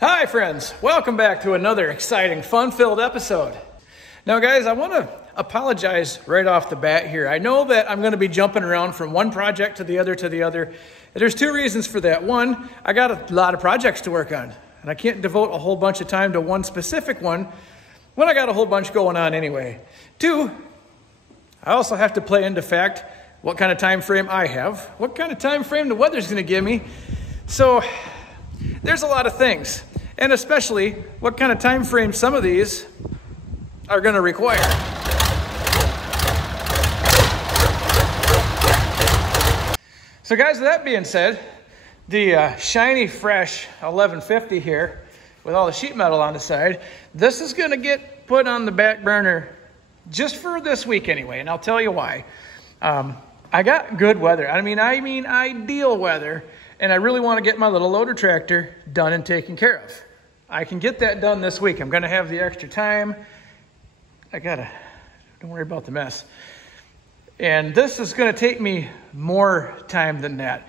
Hi friends, welcome back to another exciting, fun-filled episode. Now guys, I want to apologize right off the bat here. I know that I'm going to be jumping around from one project to the other. There's two reasons for that. One, I got a lot of projects to work on, and I can't devote a whole bunch of time to one specific one when I got a whole bunch going on anyway. Two, I also have to play into fact what kind of time frame I have, what kind of time frame the weather's going to give me. So there's a lot of things, and especially what kind of time frame some of these are going to require. So guys, with that being said, the shiny, fresh 1150 here with all the sheet metal on the side, this is going to get put on the back burner just for this week anyway, and I'll tell you why. I got good weather. I mean ideal weather, and I really want to get my little loader tractor done and taken care of. I can get that done this week. I'm going to have the extra time. Don't worry about the mess. And this is going to take me more time than that.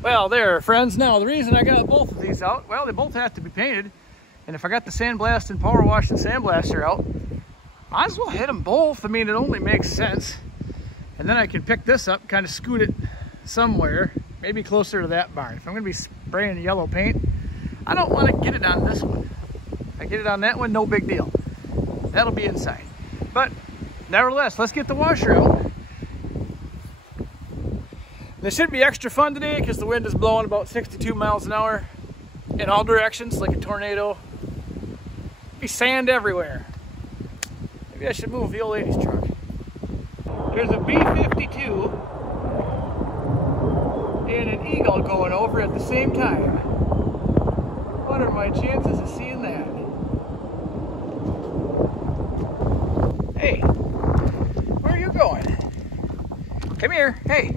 Well, there, friends. Now, the reason I got both of these out, well, they both have to be painted. And if I got the sandblast and power wash and sandblaster out, might as well hit them both. I mean, it only makes sense. And then I can pick this up, kind of scoot it somewhere, maybe closer to that barn. If I'm going to be spraying yellow paint, I don't want to get it on this one. If I get it on that one, no big deal. That'll be inside. But nevertheless, let's get the washer out. This should be extra fun today because the wind is blowing about 62 miles an hour in all directions like a tornado. Be sand everywhere. Maybe I should move the old lady's truck. There's a B-52 and an Eagle going over at the same time. What are my chances of seeing that? Hey, where are you going? Come here, hey.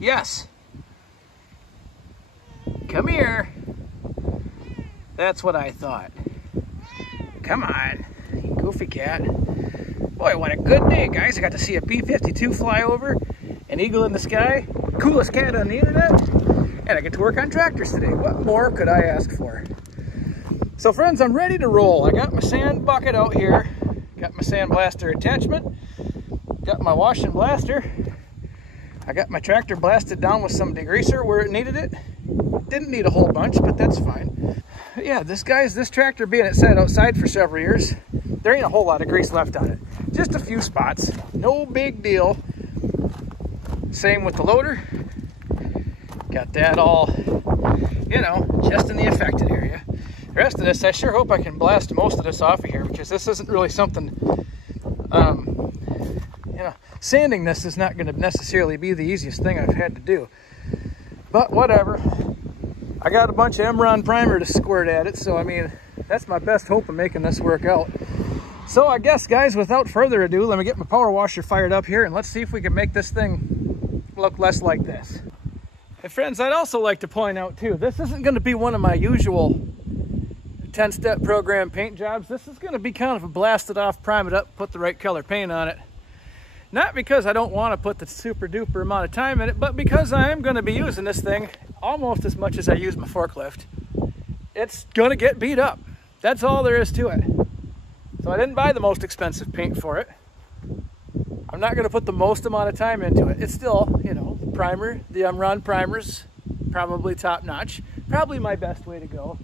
Yes. Come here. That's what I thought. Come on, you goofy cat. Boy, what a good day, guys. I got to see a B-52 fly over, an eagle in the sky, coolest cat on the internet, and I get to work on tractors today. What more could I ask for? So friends, I'm ready to roll. I got my sand bucket out here, got my sandblaster attachment, got my wash and blaster. I got my tractor blasted down with some degreaser where it needed it. Didn't need a whole bunch, but that's fine. But yeah, this tractor being it sat outside for several years, there ain't a whole lot of grease left on it. Just a few spots, no big deal. Same with the loader. Got that all, you know, just in the affected area. The rest of this, I sure hope I can blast most of this off of here because this isn't really something, you know, sanding this is not going to necessarily be the easiest thing I've had to do. But whatever. I got a bunch of Emron primer to squirt at it, so I mean, that's my best hope of making this work out. So I guess, guys, without further ado, let me get my power washer fired up here and let's see if we can make this thing look less like this. Hey friends, I'd also like to point out too, this isn't going to be one of my usual 10-step program paint jobs. This is going to be kind of a blast it off, prime it up, put the right color paint on it. Not because I don't want to put the super duper amount of time in it, but because I am going to be using this thing almost as much as I use my forklift. It's going to get beat up. That's all there is to it. So I didn't buy the most expensive paint for it. I'm not going to put the most amount of time into it. It's still, you know, the primer, the Umron primers, probably top notch. Probably my best way to go.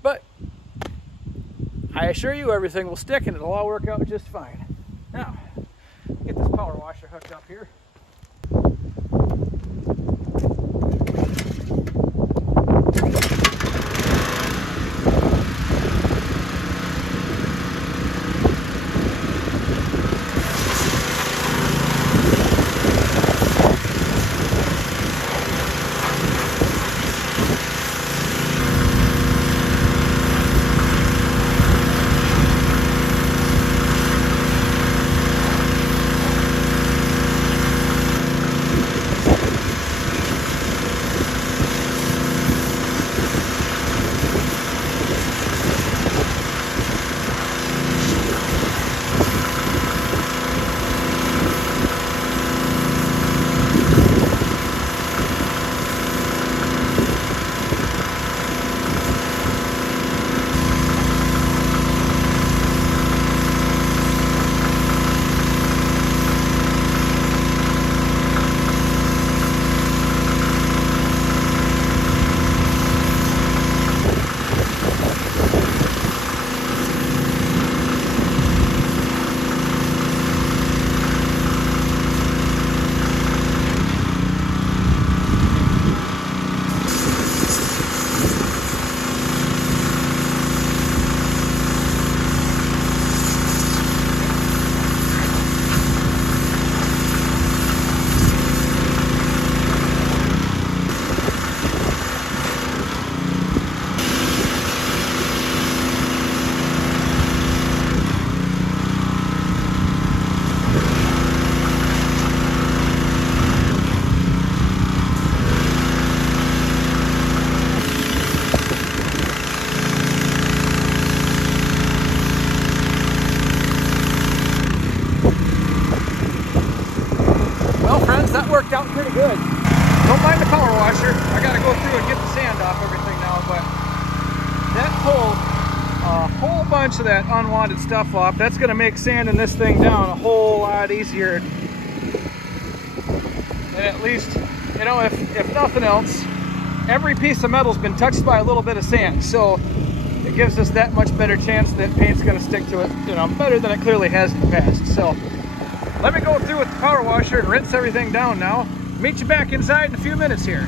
But I assure you everything will stick and it'll all work out just fine. Now, get this power washer hooked up here. That worked out pretty good. Don't mind the power washer. I got to go through and get the sand off everything now, but that pulled a whole bunch of that unwanted stuff off. That's going to make sanding this thing down a whole lot easier. And at least, you know, if nothing else, every piece of metal's been touched by a little bit of sand, so it gives us that much better chance that paint's going to stick to it, you know, better than it clearly has in the past. So let me go through with the power washer and rinse everything down now. Meet you back inside in a few minutes here.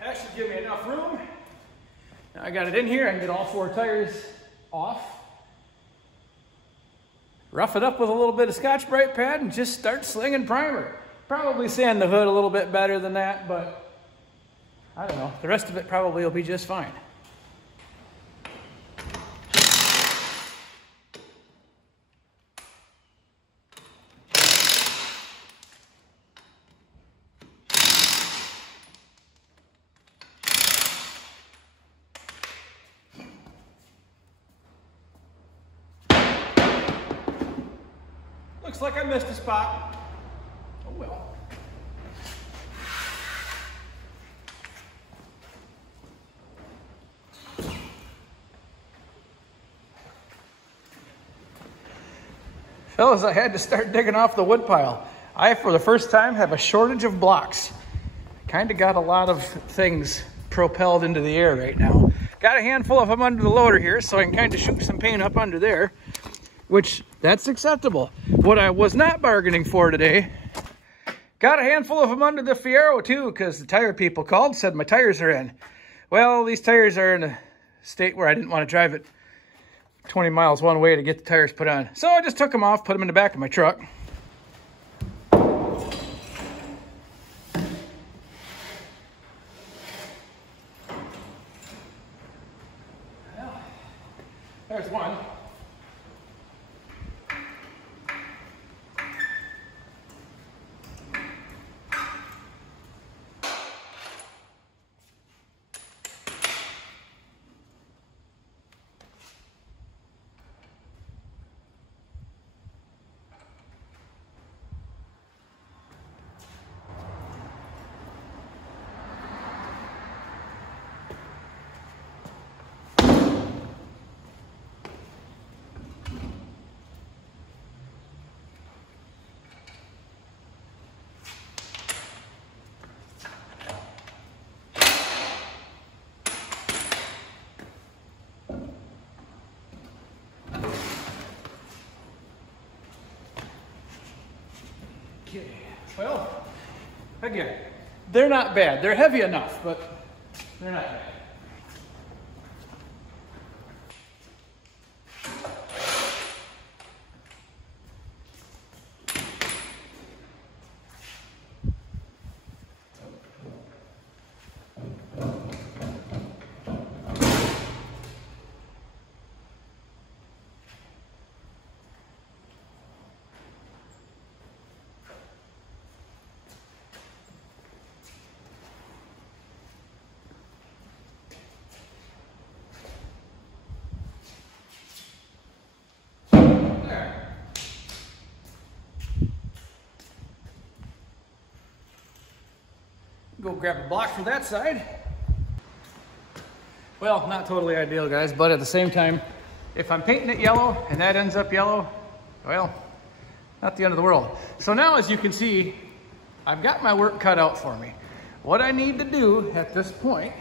That should give me enough room. Now I got it in here. I can get all 4 tires off. Rough it up with a little bit of Scotch-Brite pad and just start slinging primer. Probably sand the hood a little bit better than that, but I don't know. The rest of it probably will be just fine. Looks like I missed a spot. Oh well. Fellas, I had to start digging off the wood pile. I, for the first time, have a shortage of blocks. Kind of got a lot of things propelled into the air right now. Got a handful of them under the loader here, so I can kind of shoot some paint up under there, which that's acceptable. What I was not bargaining for today, got a handful of them under the Fiero too, because the tire people called, said my tires are in. Well, these tires are in a state where I didn't want to drive it 20 miles one way to get the tires put on. So I just took them off, put them in the back of my truck. Well, there's one. Okay. Well, again, they're not bad. They're heavy enough, but they're not bad. Go grab a block from that side. Well, not totally ideal, guys, but at the same time, if I'm painting it yellow and that ends up yellow, well, not the end of the world. So now, as you can see, I've got my work cut out for me. What I need to do at this point,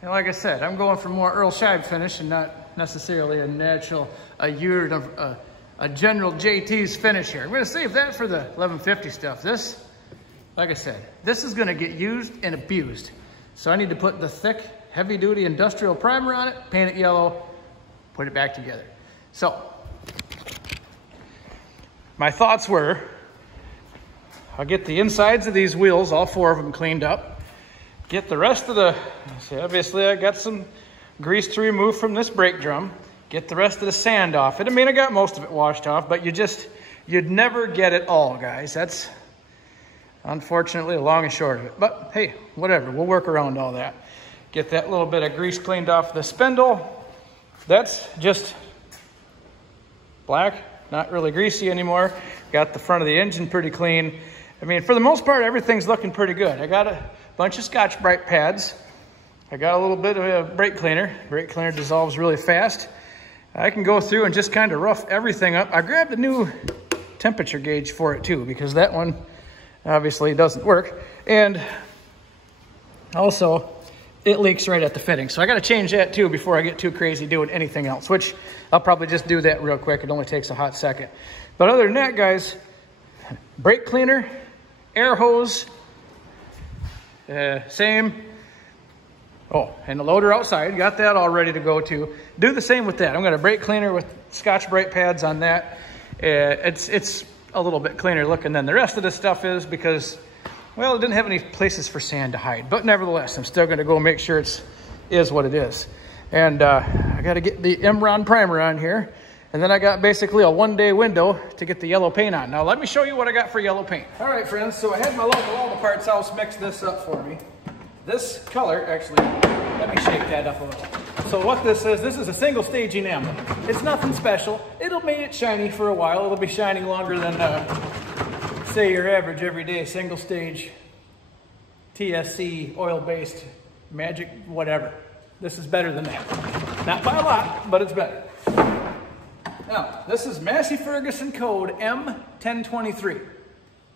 and like I said, I'm going for more Earl Scheib finish and not necessarily a natural, a general JT's finish here. I'm gonna save that for the 1150 stuff. This, like I said, this is gonna get used and abused. So I need to put the thick, heavy-duty industrial primer on it, paint it yellow, put it back together. So, my thoughts were, I'll get the insides of these wheels, all four of them, cleaned up. Get the rest of the, see, obviously I got some grease to remove from this brake drum. Get the rest of the sand off it. I mean, I got most of it washed off, but you'd never get it all, guys. That's unfortunately the long and short of it. But hey, whatever, we'll work around all that. Get that little bit of grease cleaned off the spindle. That's just black, not really greasy anymore. Got the front of the engine pretty clean. I mean, for the most part, everything's looking pretty good. I got a bunch of Scotch-Brite pads. I got a little bit of a brake cleaner. Brake cleaner dissolves really fast. I can go through and just kind of rough everything up. I grabbed a new temperature gauge for it too, because that one obviously doesn't work. And also, it leaks right at the fitting. So I got to change that too before I get too crazy doing anything else, which I'll probably just do that real quick. It only takes a hot second. But other than that, guys, brake cleaner, air hose, same. Oh, and the loader outside, got that all ready to go too. Do the same with that. I'm going to brake cleaner with Scotch-Brite pads on that. It's a little bit cleaner looking than the rest of the stuff is because, well, it didn't have any places for sand to hide. But nevertheless, I'm still going to go make sure it is what it is. And I got to get the Imron primer on here. And then I got basically a one-day window to get the yellow paint on. Now, let me show you what I got for yellow paint. All right, friends, so I had my local All the Parts house mix this up for me. This color, actually, let me shake that up a little. So what this is a single stage enamel. It's nothing special. It'll make it shiny for a while. It'll be shining longer than, say, your average everyday single stage TSC oil-based magic whatever. This is better than that. Not by a lot, but it's better. Now, this is Massey Ferguson code M1023.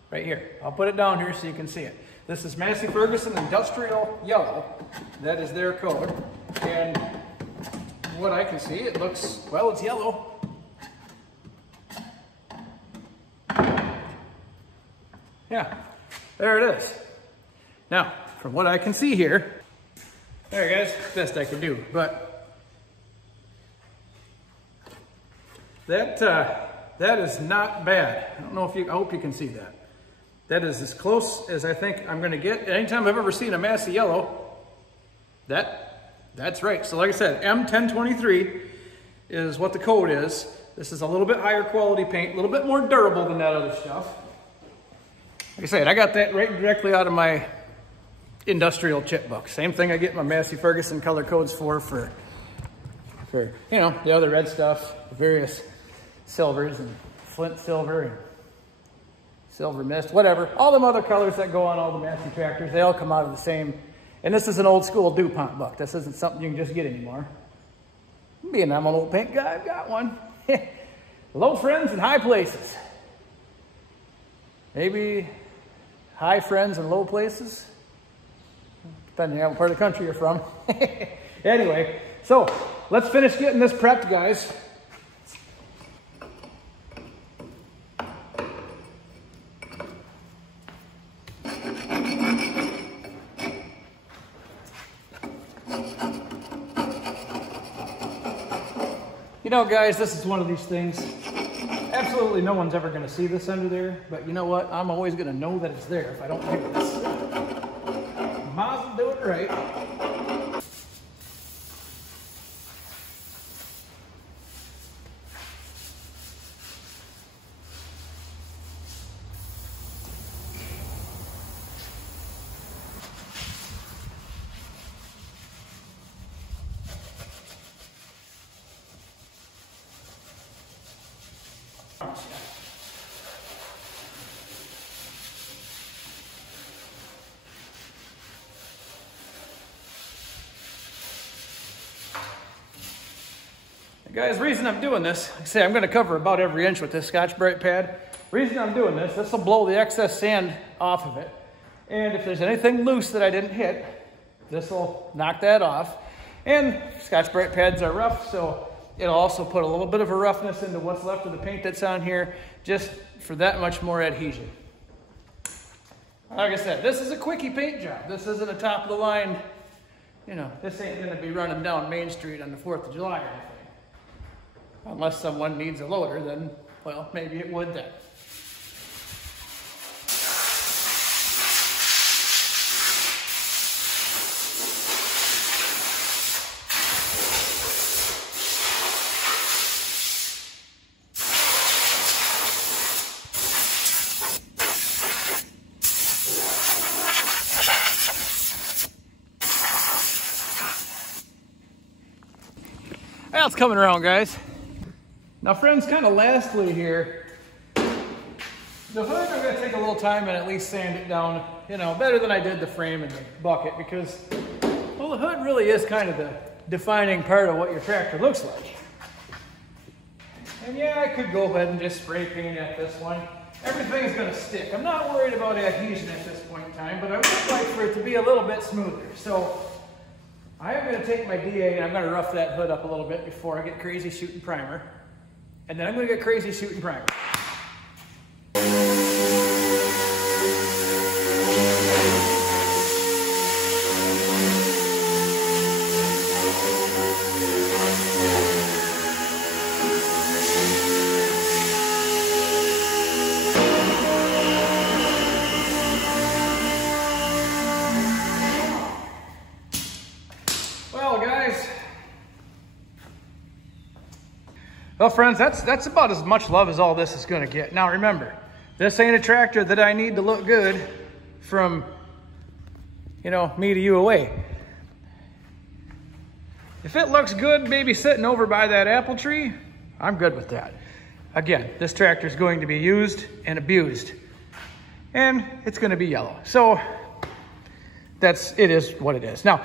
Right here. I'll put it down here so you can see it. This is Massey Ferguson Industrial Yellow. That is their color. And what I can see, it looks, well, it's yellow. Yeah, there it is. Now, from what I can see here. All right, guys, best I can do, but that is not bad. I don't know if you, I hope you can see that. That is as close as I think I'm gonna get. Anytime I've ever seen a massy yellow, that's right. So like I said, M1023 is what the code is. This is a little bit higher quality paint, a little bit more durable than that other stuff. Like I said, I got that right directly out of my industrial chip book. Same thing I get my Massey Ferguson color codes for you know, the other red stuff, the various silvers and flint silver and silver mist, whatever. All them other colors that go on all the Massey tractors, they all come out of the same. And this is an old school DuPont book. This isn't something you can just get anymore. Being I'm an old paint guy, I've got one. Low friends in high places. Maybe high friends in low places. Depending on what part of the country you're from. Anyway, so let's finish getting this prepped, guys. You know, guys, this is one of these things. Absolutely no one's ever going to see this under there, but you know what? I'm always going to know that it's there if I don't do this. Might as well do it right. Guys, the reason I'm doing this, like I say, I'm going to cover about every inch with this Scotch-Brite pad. The reason I'm doing this will blow the excess sand off of it. And if there's anything loose that I didn't hit, this will knock that off. And Scotch-Brite pads are rough, so it'll also put a little bit of a roughness into what's left of the paint that's on here, just for that much more adhesion. Like I said, this is a quickie paint job. This isn't a top-of-the-line, you know, this ain't going to be running down Main Street on the 4th of July or anything. Unless someone needs a loader, then, well, maybe it would then. Well, it's coming around, guys. Now, friends, kind of lastly here, the hood I'm going to take a little time and at least sand it down, you know, better than I did the frame and the bucket because, well, the hood really is kind of the defining part of what your tractor looks like. And yeah, I could go ahead and just spray paint at this one. Everything's going to stick. I'm not worried about adhesion at this point in time, but I would like for it to be a little bit smoother. So I am going to take my DA and I'm going to rough that hood up a little bit before I get crazy shooting primer. And then I'm going to get crazy shooting primer. Well, friends, that's about as much love as all this is going to get. Now, remember, this ain't a tractor that I need to look good from, you know, me to you away. If it looks good, maybe sitting over by that apple tree, I'm good with that. Again, this tractor is going to be used and abused, and it's going to be yellow. So it is what it is. Now,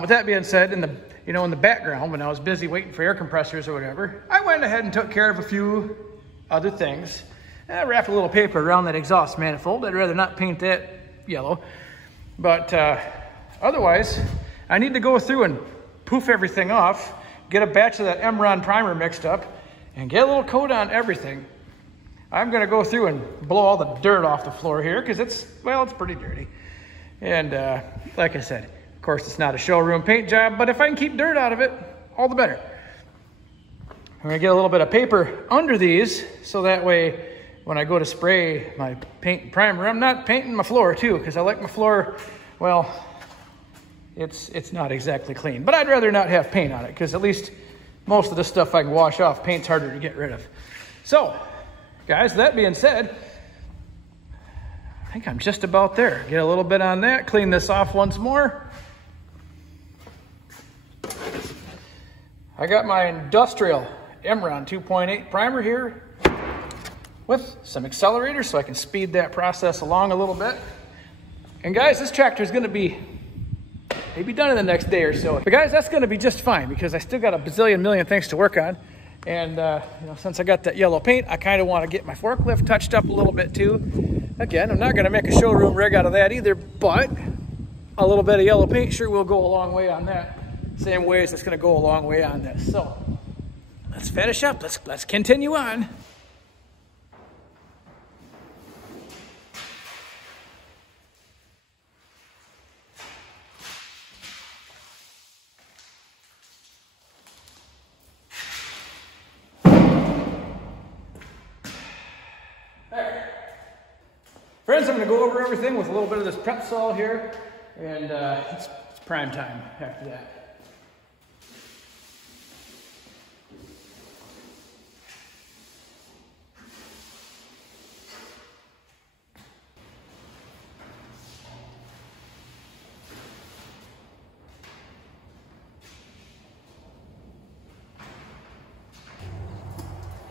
with that being said, in the background, when I was busy waiting for air compressors or whatever, I went ahead and took care of a few other things. And I wrapped a little paper around that exhaust manifold. I'd rather not paint that yellow. But otherwise, I need to go through and poof everything off, get a batch of that Emron primer mixed up, and get a little coat on everything. I'm going to go through and blow all the dirt off the floor here because it's pretty dirty. And like I said, of course, it's not a showroom paint job, but if I can keep dirt out of it, all the better. I'm gonna get a little bit of paper under these, so that way when I go to spray my paint and primer, I'm not painting my floor too, because I like my floor, well, it's not exactly clean. But I'd rather not have paint on it, because at least most of the stuff I can wash off. Paint's harder to get rid of. So, guys, that being said, I think I'm just about there. Get a little bit on that, clean this off once more. I got my industrial Emron 2.8 primer here with some accelerator so I can speed that process along a little bit. And guys, this tractor is gonna be maybe done in the next day or so. But guys, that's gonna be just fine because I still got a bazillion million things to work on. And you know, since I got that yellow paint, I kind of want to get my forklift touched up a little bit too. Again, I'm not gonna make a showroom rig out of that either, but a little bit of yellow paint sure will go a long way on that. Same way as it's gonna go a long way on this. So let's finish up. Let's continue on. There. Friends, I'm gonna go over everything with a little bit of this prep sol here, and it's prime time after that.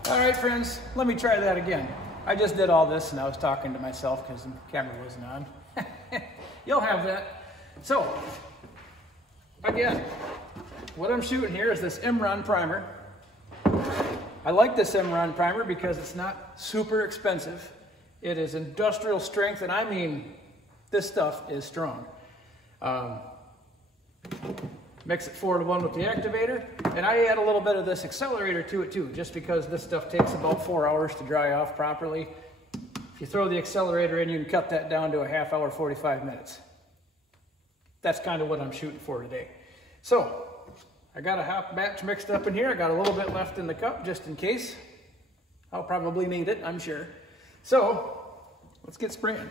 All right, friends, let me try that again. I just did all this and I was talking to myself because the camera wasn't on. You'll have that. So, again, what I'm shooting here is this Emron primer. I like this Emron primer because it's not super expensive. It is industrial strength, and I mean, this stuff is strong. Mix it 4-to-1 with the activator, and I add a little bit of this accelerator to it too, just because this stuff takes about 4 hours to dry off properly. If you throw the accelerator in, you can cut that down to a half hour, 45 minutes. That's kind of what I'm shooting for today. So, I got a half batch mixed up in here. I got a little bit left in the cup just in case. I'll probably need it, I'm sure. So, let's get spraying.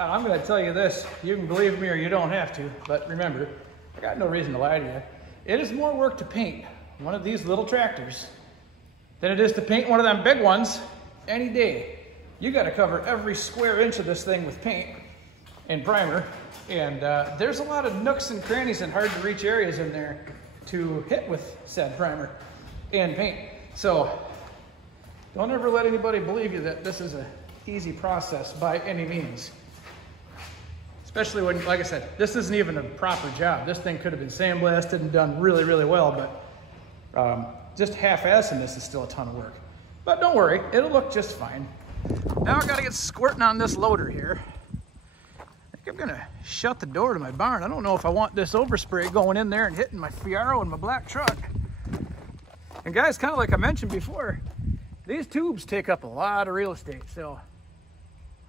I'm going to tell you this. You can believe me or you don't have to, but remember, I got no reason to lie to you. it is more work to paint one of these little tractors than it is to paint one of them big ones any day. You got to cover every square inch of this thing with paint and primer, and there's a lot of nooks and crannies and hard to reach areas in there to hit with said primer and paint. So don't ever let anybody believe you that this is an easy process by any means. Especially when, like I said, this isn't even a proper job. This thing could have been sandblasted and done really, really well, but just half-assing this is still a ton of work. But don't worry, it'll look just fine. Now I gotta get squirting on this loader here. I think I'm gonna shut the door to my barn. I don't know if I want this overspray going in there and hitting my Fiaro and my black truck. And guys, kind of like I mentioned before, these tubes take up a lot of real estate, so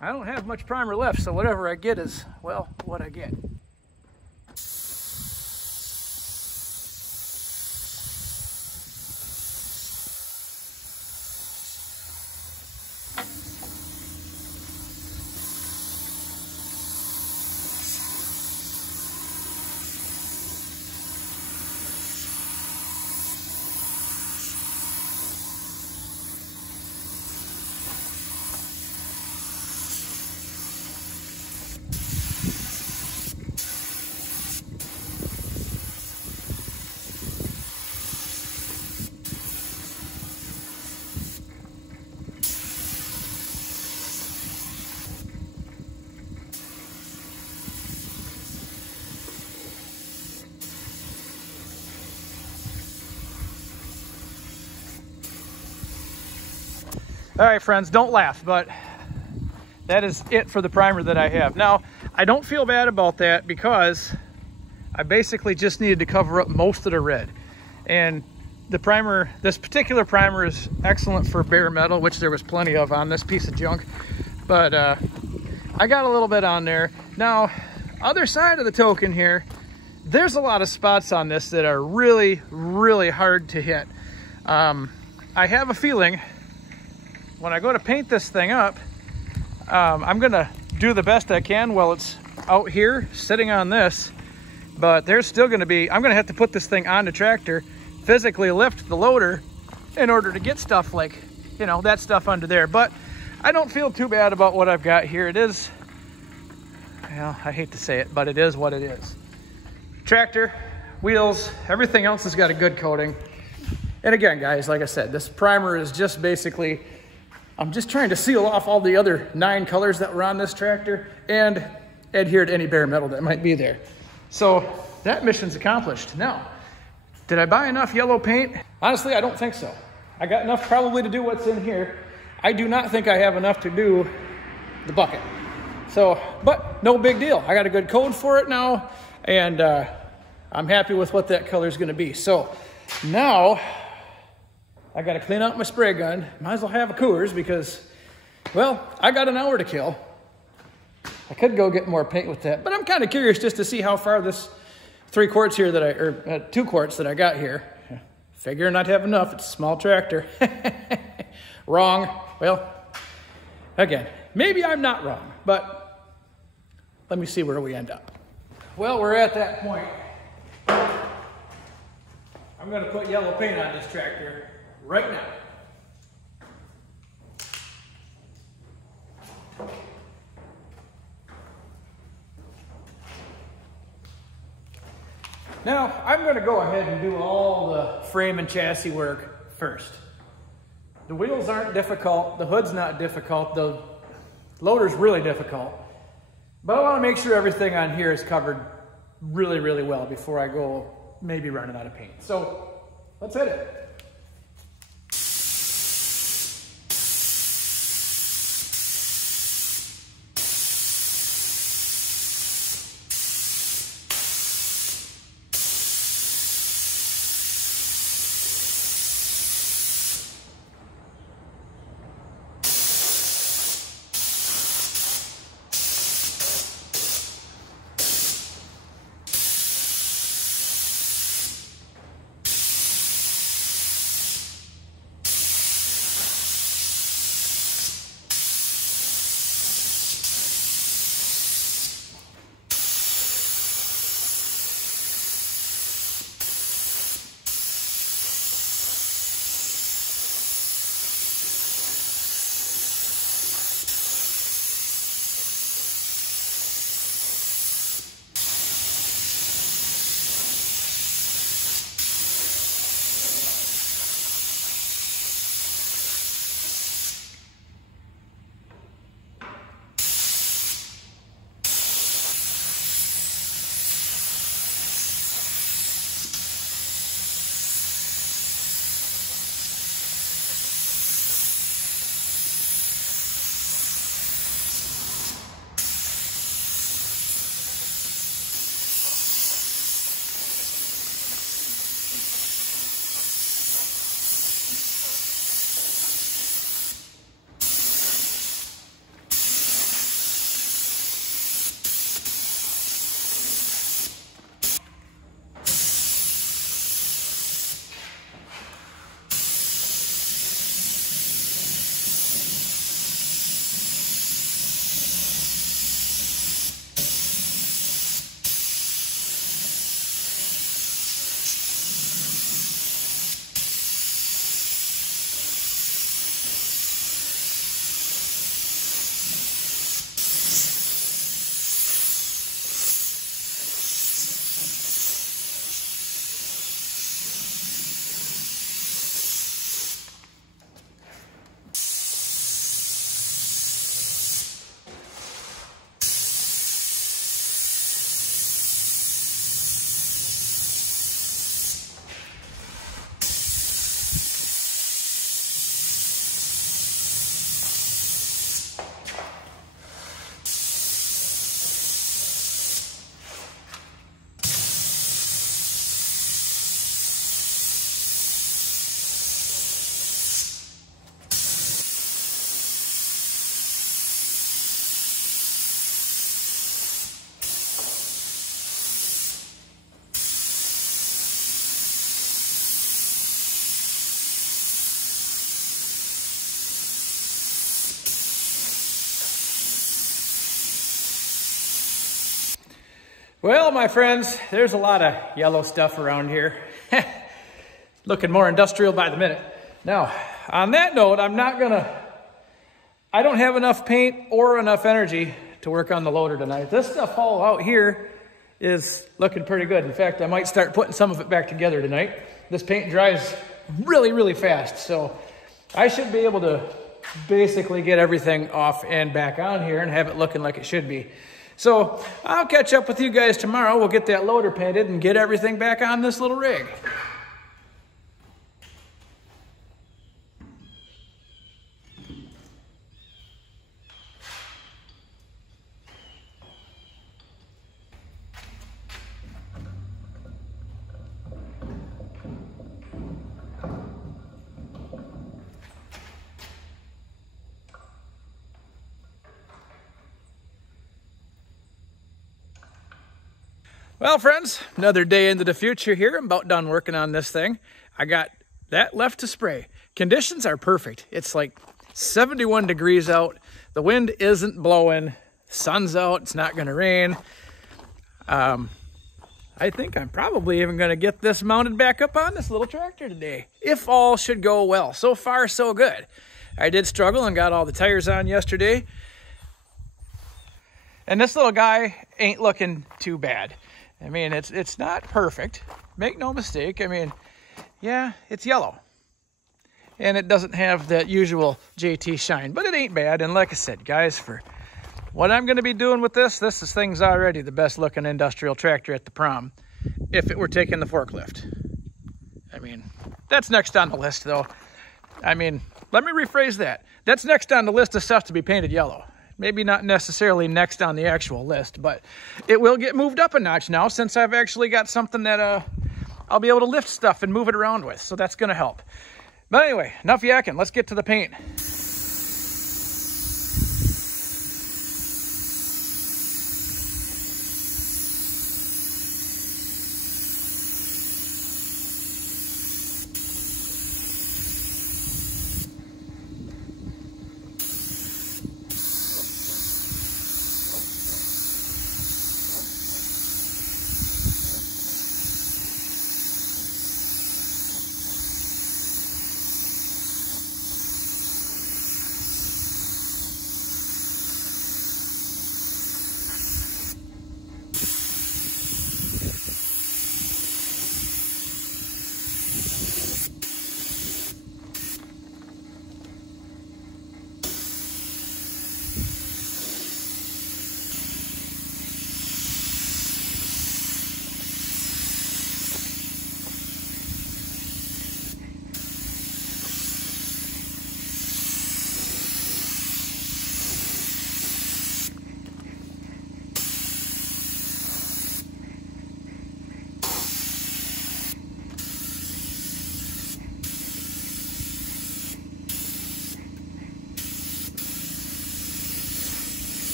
I don't have much primer left, so whatever I get is, well, what I get. All right, friends, don't laugh, but that is it for the primer that I have. Now, I don't feel bad about that because I basically just needed to cover up most of the red. And the primer, this particular primer is excellent for bare metal, which there was plenty of on this piece of junk. But I got a little bit on there. Now, other side of the token here, there's a lot of spots on this that are really, really hard to hit. I have a feeling when I go to paint this thing up, I'm gonna do the best I can while it's out here sitting on this, but there's still gonna be, I'm gonna have to put this thing on the tractor, physically lift the loader in order to get stuff like, you know, that stuff under there. But I don't feel too bad about what I've got here. It is, well, I hate to say it, but it is what it is. Tractor, wheels, everything else has got a good coating. And again, guys, like I said, this primer is just basically, I'm just trying to seal off all the other 9 colors that were on this tractor and adhere to any bare metal that might be there. So that mission's accomplished. Now, did I buy enough yellow paint? Honestly, I don't think so. I got enough probably to do what's in here. I do not think I have enough to do the bucket. So, but no big deal. I got a good code for it now, and I'm happy with what that color is gonna be. So now, I got to clean out my spray gun. Might as well have a Coors because, well, I got an hour to kill. I could go get more paint with that, but I'm kind of curious just to see how far this 3 quarts here that or 2 quarts that I got here. Figuring I'd have enough. It's a small tractor. Wrong. Well, again, maybe I'm not wrong, but let me see where we end up. Well, we're at that point. I'm going to put yellow paint on this tractor right now. Now, I'm going to go ahead and do all the frame and chassis work first. The wheels aren't difficult, the hood's not difficult, the loader's really difficult. But I want to make sure everything on here is covered really, really well before I go maybe running out of paint. So, let's hit it. Well, my friends, there's a lot of yellow stuff around here. Looking more industrial by the minute. Now, on that note, I don't have enough paint or enough energy to work on the loader tonight. This stuff all out here is looking pretty good. In fact, I might start putting some of it back together tonight. This paint dries really, really fast, so I should be able to basically get everything off and back on here and have it looking like it should be. So I'll catch up with you guys tomorrow. We'll get that loader painted and get everything back on this little rig. Well, friends, another day into the future here. I'm about done working on this thing. I got that left to spray. Conditions are perfect. It's like 71 degrees out. The wind isn't blowing. Sun's out. It's not going to rain. I think I'm probably even going to get this mounted back up on this little tractor today, if all should go well. So far, so good. I did struggle and got all the tires on yesterday. And this little guy ain't looking too bad. I mean, it's not perfect. Make no mistake. I mean, yeah, it's yellow. And it doesn't have that usual JT shine, but it ain't bad. And like I said, guys, for what I'm going to be doing with this thing's already the best looking industrial tractor at the prom, if it were taking the forklift. I mean, that's next on the list, though. I mean, let me rephrase that. That's next on the list of stuff to be painted yellow. Maybe not necessarily next on the actual list, but it will get moved up a notch now since I've actually got something that I'll be able to lift stuff and move it around with. So that's going to help. But anyway, enough yakking. Let's get to the paint.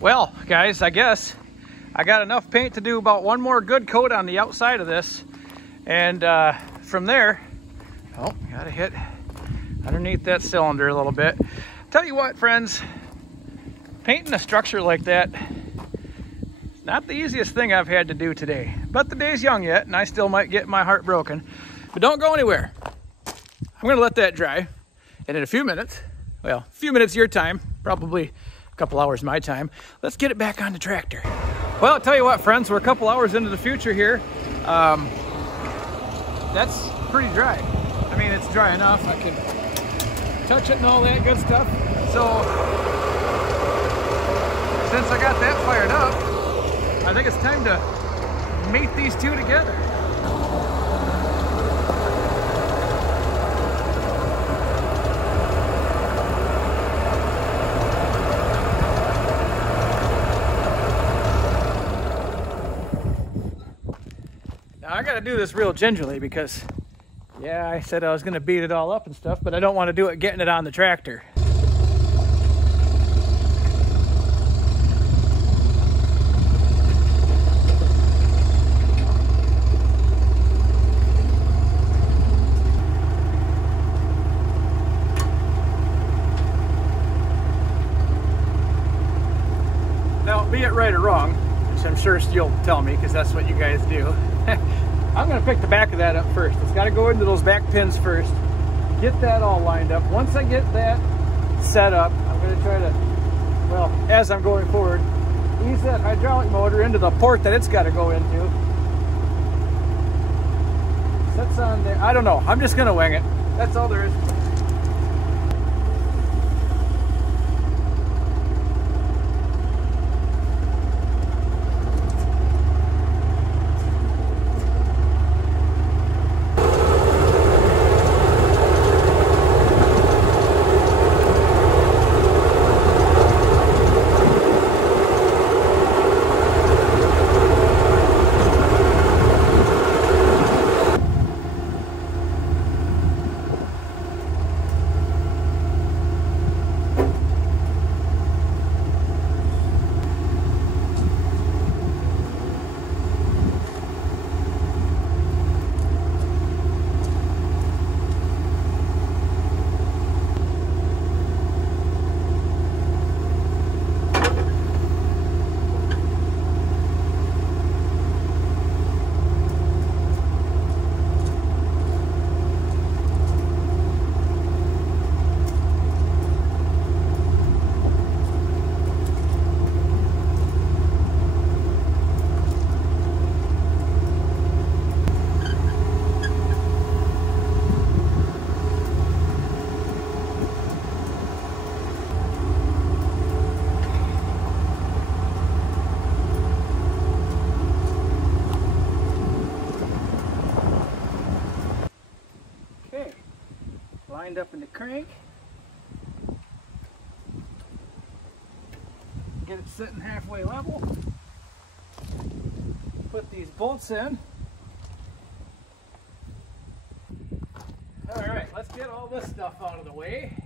Well, guys, I guess I got enough paint to do about one more good coat on the outside of this. And from there, oh, gotta hit underneath that cylinder a little bit. Tell you what, friends, painting a structure like that, it's not the easiest thing I've had to do today. But the day's young yet, and I still might get my heart broken. But don't go anywhere. I'm gonna let that dry. And in a few minutes, well, a few minutes your time, probably couple hours my time, let's get it back on the tractor. Well, I'll tell you what, friends, we're a couple hours into the future here. That's pretty dry. I mean, it's dry enough. I can touch it and all that good stuff. So since I got that fired up, I think it's time to mate these two together. I gotta do this real gingerly because Yeah, I said I was going to beat it all up and stuff, but I don't want to do it getting it on the tractor. Now, be it right or wrong, which I'm sure you'll tell me because that's what you guys do. I'm going to pick the back of that up first. It's got to go into those back pins first. Get that all lined up. Once I get that set up, I'm going to try to, well, as I'm going forward, ease that hydraulic motor into the port that it's got to go into. Sets on there. I don't know. I'm just going to wing it. That's all there is. Lined up in the crank. Get it sitting halfway level. Put these bolts in. All right, let's get all this stuff out of the way.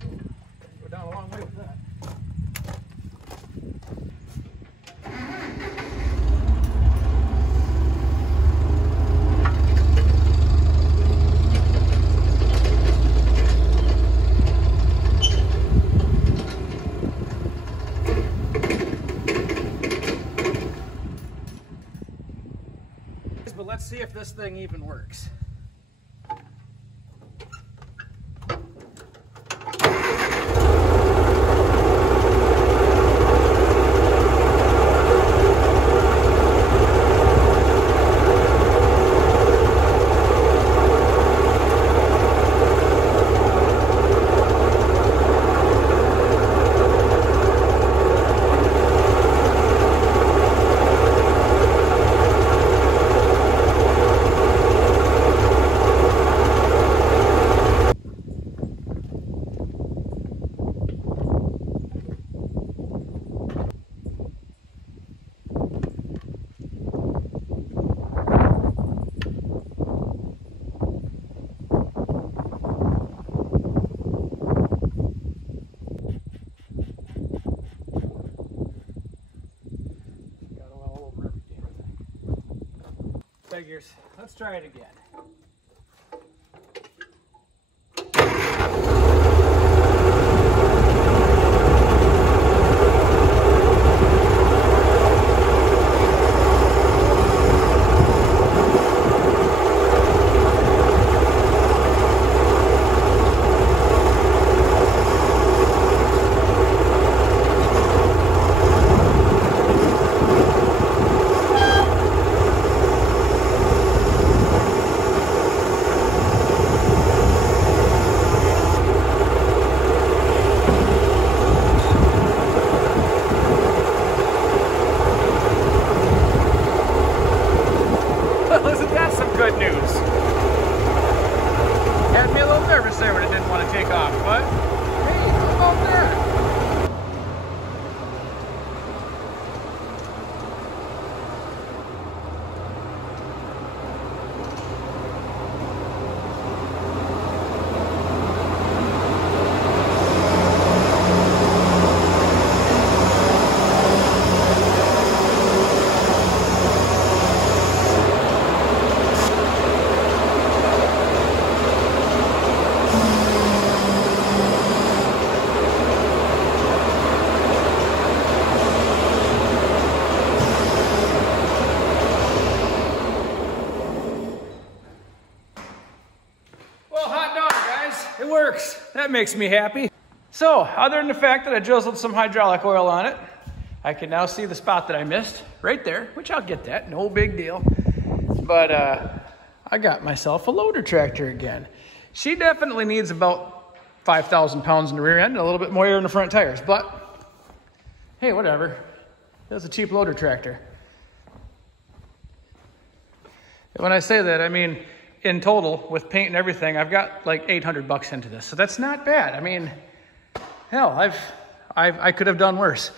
Go down a long way with that. But let's see if this thing even works. Figures. Let's try it again. Good news. Had me a little nervous there when it didn't want to take off, but hey, how about that? it works. That makes me happy. So, other than the fact that I drizzled some hydraulic oil on it, I can now see the spot that I missed right there, which I'll get that, no big deal. But I got myself a loader tractor again. She definitely needs about 5,000 pounds in the rear end and a little bit more air in the front tires, but hey, whatever. That's a cheap loader tractor. And when I say that, I mean, in total, with paint and everything, I've got like 800 bucks into this, so that's not bad. I mean, hell, I could have done worse.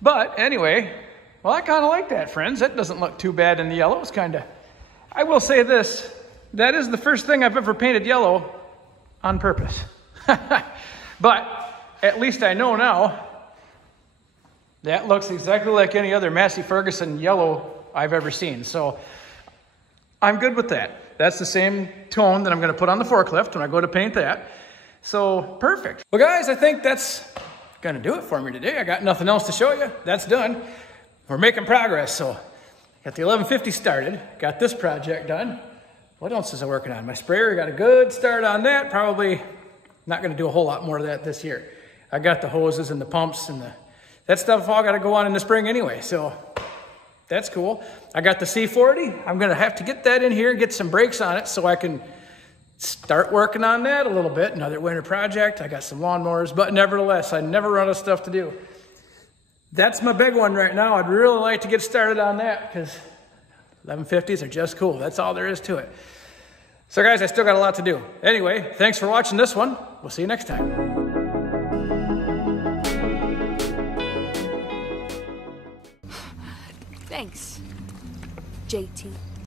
But anyway, well, I kind of like that, friends. That doesn't look too bad in the yellow. It's kind of, I will say this, that is the first thing I've ever painted yellow on purpose. But at least I know now that looks exactly like any other Massey Ferguson yellow I've ever seen. So I'm good with that. That's the same tone that I'm going to put on the forklift when I go to paint that. So perfect. Well, guys, I think that's going to do it for me today. I got nothing else to show you. That's done. We're making progress. So got the 1150 started. Got this project done. What else is I working on? My sprayer, got a good start on that. Probably not going to do a whole lot more of that this year. I got the hoses and the pumps and that stuff all got to go on in the spring anyway. So that's cool. I got the C40. I'm going to have to get that in here and get some brakes on it so I can start working on that a little bit. Another winter project. I got some lawnmowers, but nevertheless, I never run out of stuff to do. That's my big one right now. I'd really like to get started on that because 1150s are just cool. That's all there is to it. So guys, I still got a lot to do. Anyway, thanks for watching this one. We'll see you next time. Thanks, JT.